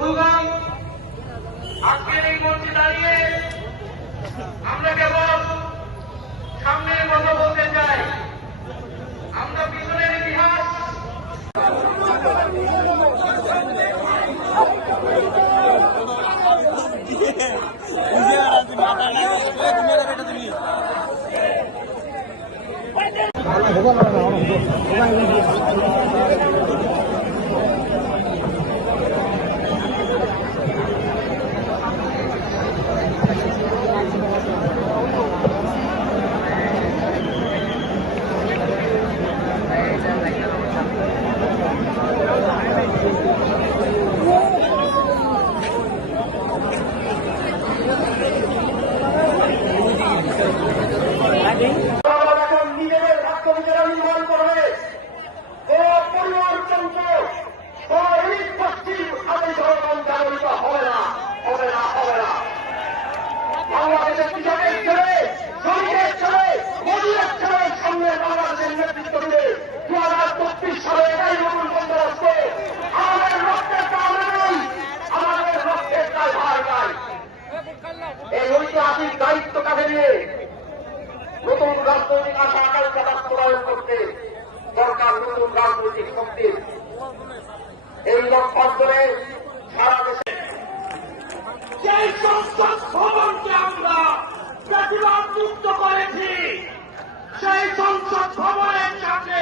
বন্ধুগণ, আজকের এই মঞ্চে দাঁড়িয়ে আমরা কেবল সামনের কথা বলতে চাই। আমরা পিছনের ইতিহাস এখন রাজনৈতিক আশা আকাঙ্ক্ষা বাস্তবায়ন করতে দরকার নতুন রাজনৈতিক শক্তির এই লক্ষ্য করে সারা দেশে সেই সংসদ ভবনকে আমরা প্রতিবাদ মুক্ত করেছি, সেই সংসদ ভবনের সাথে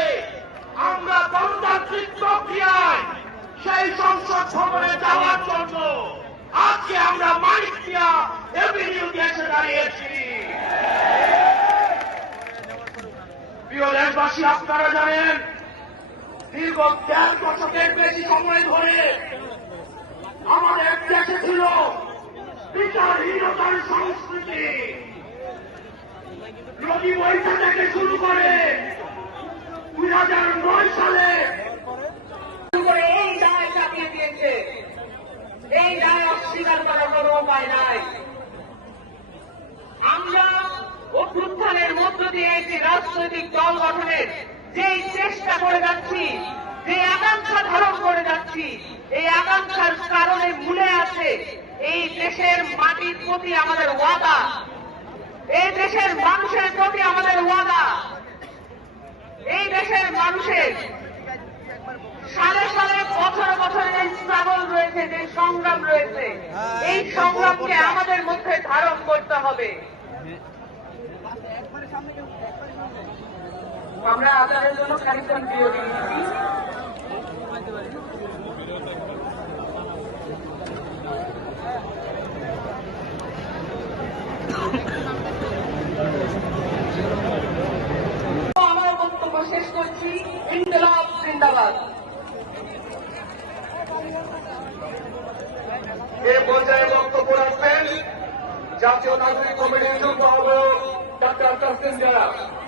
আমরা গণতান্ত্রিক প্রক্রিয়ায় সেই সংসদ ভবনে যাওয়ার জন্য আজকে আমরা মানিকিয়া এভিনিউতে এসে দাঁড়িয়েছি প্রিয় দেশবাসী আপনারা জানেন, দীর্ঘ দেড় দশকের বেশি সময় ধরে আমাদের দেশে ছিল বিচারহীনতার সংস্কৃতি। নদী বৈঠা থেকে শুরু করে দুই হাজার নয় সালে করে এই দায় চাপিয়ে দিয়েছে এই দায় অস্বীকার করার কোনো উপায় নাই আমরা অভ্যুত্থানের মধ্য দিয়ে একটি রাজনৈতিক দল গঠনের যেই চেষ্টা করে যাচ্ছি যে আকাঙ্ক্ষা ধারণ করে যাচ্ছি এই আকাঙ্ক্ষার কারণে মূলে আছে এই দেশের মাটির প্রতি আমাদের ওয়াদা। এই দেশের মানুষের প্রতি আমাদের ওয়াদা। এই দেশের মানুষের সালে সালে বছর বছর যে স্ট্রাগল রয়েছে যে সংগ্রাম রয়েছে এই সংগ্রামকে আমাদের মধ্যে ধারণ করতে হবে। আমরা আপনাদের জন্য আমার বক্তব্য শেষ করছি। ইনকলাব জিন্দাবাদ। এ পর্যায়ে বক্তব্য রাখবেন জাতীয় নাগরিক কমিটির যুগ্ম আহ্বায়ক para a Castanhar.